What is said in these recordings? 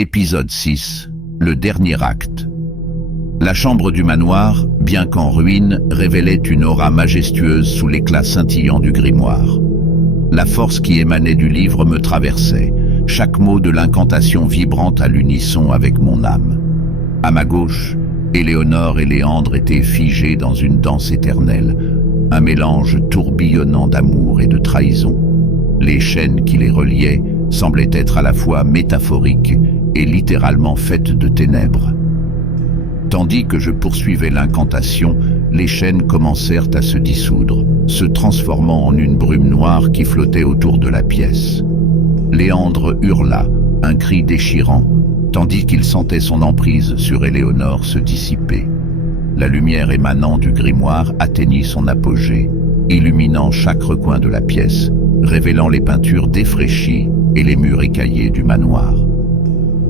Épisode 6. Le dernier acte. La chambre du manoir, bien qu'en ruine, révélait une aura majestueuse sous l'éclat scintillant du grimoire. La force qui émanait du livre me traversait, chaque mot de l'incantation vibrant à l'unisson avec mon âme. À ma gauche, Éléonore et Léandre étaient figés dans une danse éternelle, un mélange tourbillonnant d'amour et de trahison. Les chaînes qui les reliaient semblaient être à la fois métaphoriques et littéralement faites de ténèbres. Tandis que je poursuivais l'incantation, les chaînes commencèrent à se dissoudre, se transformant en une brume noire qui flottait autour de la pièce. Léandre hurla, un cri déchirant, tandis qu'il sentait son emprise sur Éléonore se dissiper. La lumière émanant du grimoire atteignit son apogée, illuminant chaque recoin de la pièce, révélant les peintures défraîchies et les murs écaillés du manoir.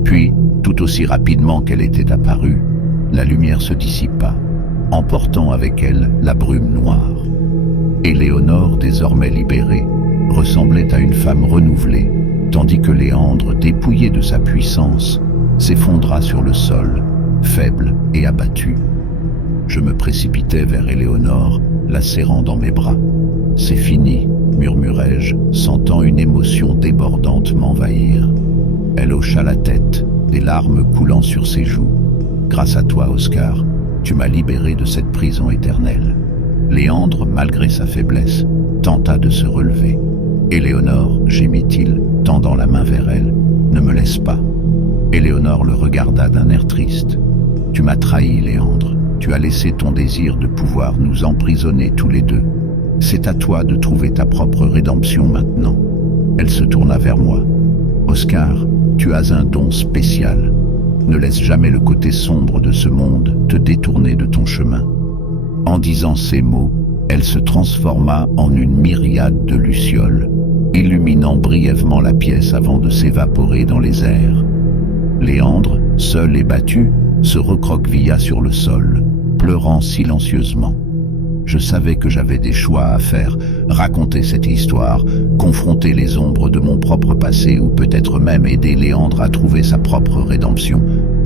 Puis, tout aussi rapidement qu'elle était apparue, la lumière se dissipa, emportant avec elle la brume noire. Éléonore, désormais libérée, ressemblait à une femme renouvelée, tandis que Léandre, dépouillé de sa puissance, s'effondra sur le sol, faible et abattu. Je me précipitai vers Éléonore, la serrant dans mes bras. « C'est fini », murmurai-je, sentant une émotion débordante m'envahir. Elle hocha la tête, des larmes coulant sur ses joues. « Grâce à toi, Oscar, tu m'as libéré de cette prison éternelle. » Léandre, malgré sa faiblesse, tenta de se relever. « Éléonore, gémit-il, tendant la main vers elle, ne me laisse pas. » Éléonore le regarda d'un air triste. « Tu m'as trahi, Léandre. Tu as laissé ton désir de pouvoir nous emprisonner tous les deux. C'est à toi de trouver ta propre rédemption maintenant. » Elle se tourna vers moi. « Oscar, tu as un don spécial. Ne laisse jamais le côté sombre de ce monde te détourner de ton chemin. » En disant ces mots, elle se transforma en une myriade de lucioles, illuminant brièvement la pièce avant de s'évaporer dans les airs. Léandre, seul et battu, se recroquevilla sur le sol, pleurant silencieusement. Je savais que j'avais des choix à faire, raconter cette histoire, confronter les ombres de mon propre passé ou peut-être même aider Léandre à trouver sa propre rédemption.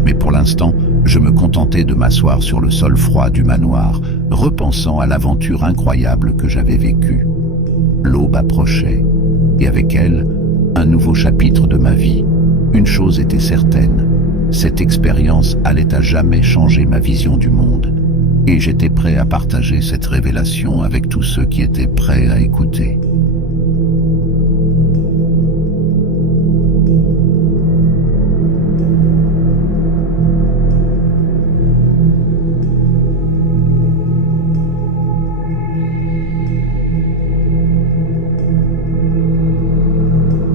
Mais pour l'instant, je me contentais de m'asseoir sur le sol froid du manoir, repensant à l'aventure incroyable que j'avais vécue. L'aube approchait, et avec elle, un nouveau chapitre de ma vie. Une chose était certaine, cette expérience allait à jamais changer ma vision du monde. Et j'étais prêt à partager cette révélation avec tous ceux qui étaient prêts à écouter.